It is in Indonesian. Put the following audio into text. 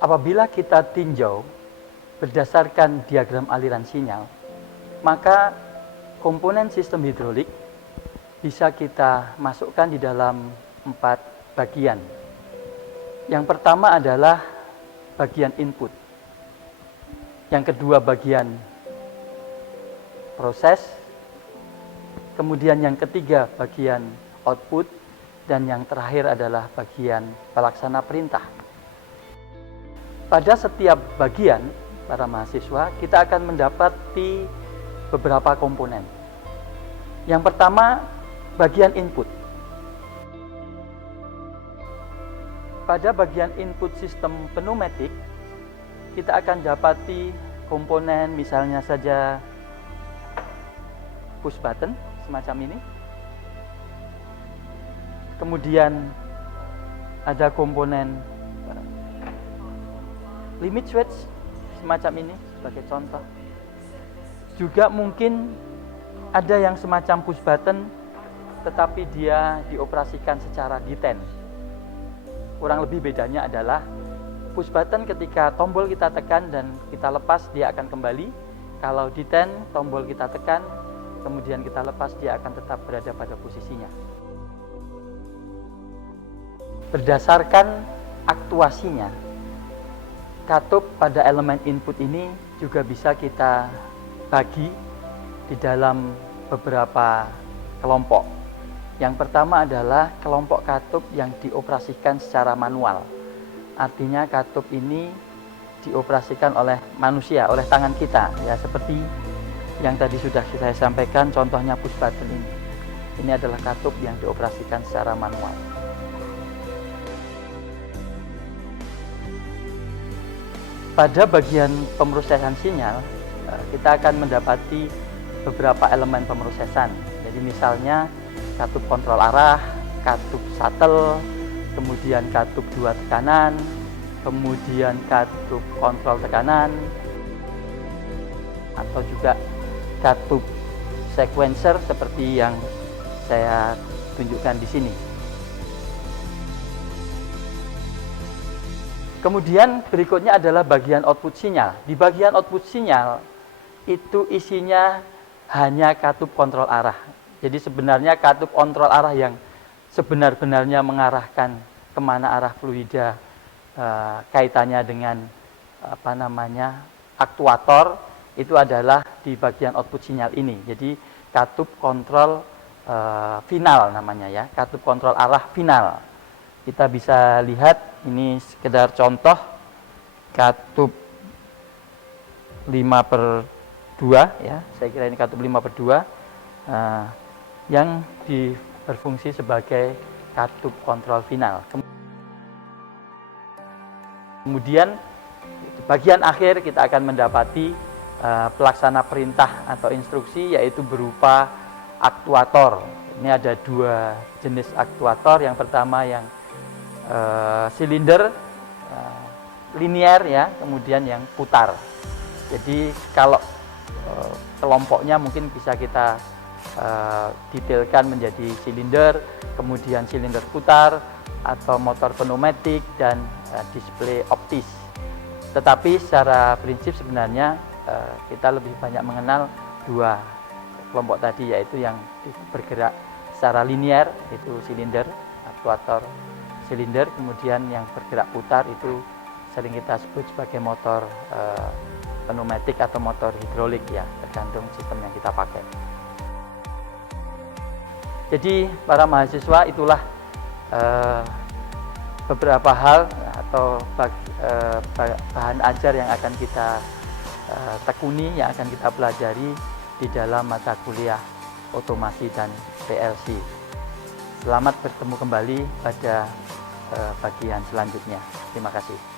Apabila kita tinjau berdasarkan diagram aliran sinyal, maka komponen sistem hidrolik bisa kita masukkan di dalam 4 bagian. Yang pertama adalah bagian input. Yang kedua bagian proses. Kemudian yang ketiga bagian output. Dan yang terakhir adalah bagian pelaksana perintah. Pada setiap bagian, para mahasiswa, kita akan mendapati beberapa komponen. Yang pertama, bagian input. Pada bagian input sistem pneumatik, kita akan dapati komponen misalnya saja push button, semacam ini. Kemudian ada komponen limit switch semacam ini sebagai contoh. Juga mungkin ada yang semacam push button tetapi dia dioperasikan secara detent. Kurang lebih bedanya adalah push button ketika tombol kita tekan dan kita lepas dia akan kembali. Kalau detent tombol kita tekan kemudian kita lepas dia akan tetap berada pada posisinya. Berdasarkan aktuasinya, katup pada elemen input ini juga bisa kita bagi di dalam beberapa kelompok. Yang pertama adalah kelompok katup yang dioperasikan secara manual. Artinya katup ini dioperasikan oleh manusia, oleh tangan kita, ya seperti yang tadi sudah saya sampaikan contohnya push button ini. Ini adalah katup yang dioperasikan secara manual. Pada bagian pemrosesan sinyal, kita akan mendapati beberapa elemen pemrosesan. Jadi misalnya katup kontrol arah, katup shuttle, kemudian katup 2 tekanan, kemudian katup kontrol tekanan, atau juga katup sequencer seperti yang saya tunjukkan di sini. Kemudian berikutnya adalah bagian output sinyal. Di bagian output sinyal itu isinya hanya katup kontrol arah. Jadi sebenarnya katup kontrol arah yang sebenar-benarnya mengarahkan kemana arah fluida kaitannya dengan aktuator itu adalah di bagian output sinyal ini. Jadi katup kontrol final namanya ya, katup kontrol arah final. Kita bisa lihat ini sekedar contoh katup 5/2 ya, saya kira ini katup 5/2 yang berfungsi sebagai katup kontrol final. Kemudian di bagian akhir kita akan mendapati pelaksana perintah atau instruksi yaitu berupa aktuator. Ini ada 2 jenis aktuator. Yang pertama yang silinder linear ya, kemudian yang putar. Jadi kalau kelompoknya mungkin bisa kita detailkan menjadi silinder, kemudian silinder putar atau motor pneumatik dan display optis. Tetapi secara prinsip sebenarnya kita lebih banyak mengenal 2 kelompok tadi, yaitu yang bergerak secara linear itu silinder, aktuator silinder, kemudian yang bergerak putar itu sering kita sebut sebagai motor pneumatik atau motor hidrolik ya, tergantung sistem yang kita pakai. Jadi para mahasiswa itulah beberapa hal atau bahan ajar yang akan kita tekuni, yang akan kita pelajari di dalam mata kuliah otomasi dan PLC. Selamat bertemu kembali pada bagian selanjutnya. Terima kasih.